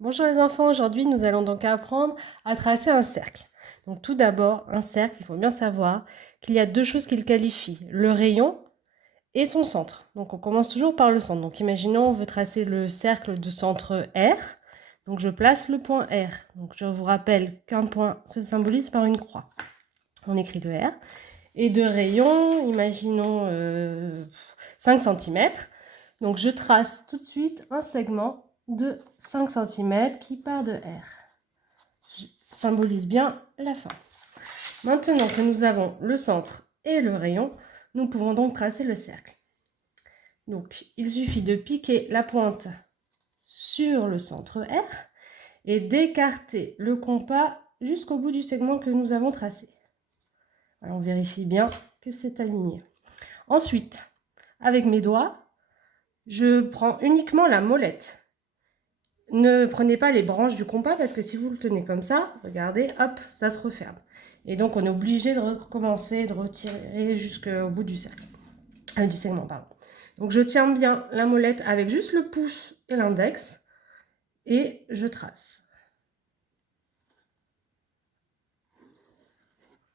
Bonjour les enfants, aujourd'hui nous allons donc apprendre à tracer un cercle. Donc tout d'abord, un cercle, il faut bien savoir qu'il y a deux choses qui le qualifient, le rayon et son centre. Donc on commence toujours par le centre. Donc imaginons on veut tracer le cercle de centre R. Donc je place le point R. Donc je vous rappelle qu'un point se symbolise par une croix. On écrit le R. Et de rayon, imaginons 5 cm. Donc je trace tout de suite un segment de 5 cm qui part de R. Je symbolise bien la fin. Maintenant que nous avons le centre et le rayon, nous pouvons donc tracer le cercle. Donc il suffit de piquer la pointe sur le centre R et d'écarter le compas jusqu'au bout du segment que nous avons tracé. Alors on vérifie bien que c'est aligné. Ensuite, avec mes doigts, je prends uniquement la molette. Ne prenez pas les branches du compas parce que si vous le tenez comme ça, regardez, hop, ça se referme. Et donc on est obligé de recommencer, de retirer jusqu'au bout du cercle, du segment, pardon. Donc je tiens bien la molette avec juste le pouce et l'index et je trace.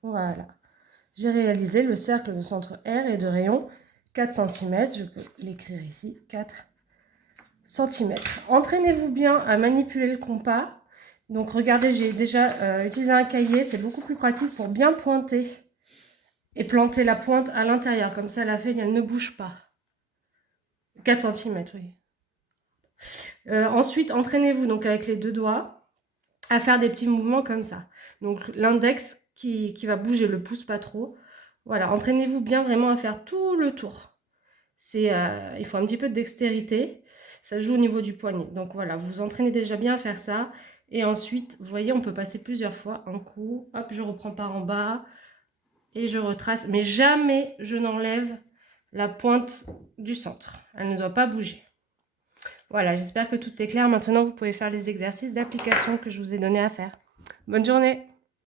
Voilà. J'ai réalisé le cercle de centre R et de rayon 4 cm. Je peux l'écrire ici, 4 cm. Entraînez-vous bien à manipuler le compas. Donc regardez, j'ai déjà utilisé un cahier, c'est beaucoup plus pratique pour bien pointer et planter la pointe à l'intérieur. Comme ça, la feuille, elle ne bouge pas. 4 cm, oui. Ensuite, entraînez-vous donc avec les deux doigts à faire des petits mouvements comme ça. Donc l'index qui va bouger, le pouce pas trop. Voilà, entraînez-vous bien vraiment à faire tout le tour. Il faut un petit peu de dextérité, ça joue au niveau du poignet. Donc voilà, vous vous entraînez déjà bien à faire ça. Et ensuite, vous voyez, on peut passer plusieurs fois. Un coup, hop, je reprends par en bas et je retrace. Mais jamais je n'enlève la pointe du centre. Elle ne doit pas bouger. Voilà, j'espère que tout est clair. Maintenant, vous pouvez faire les exercices d'application que je vous ai donné à faire. Bonne journée!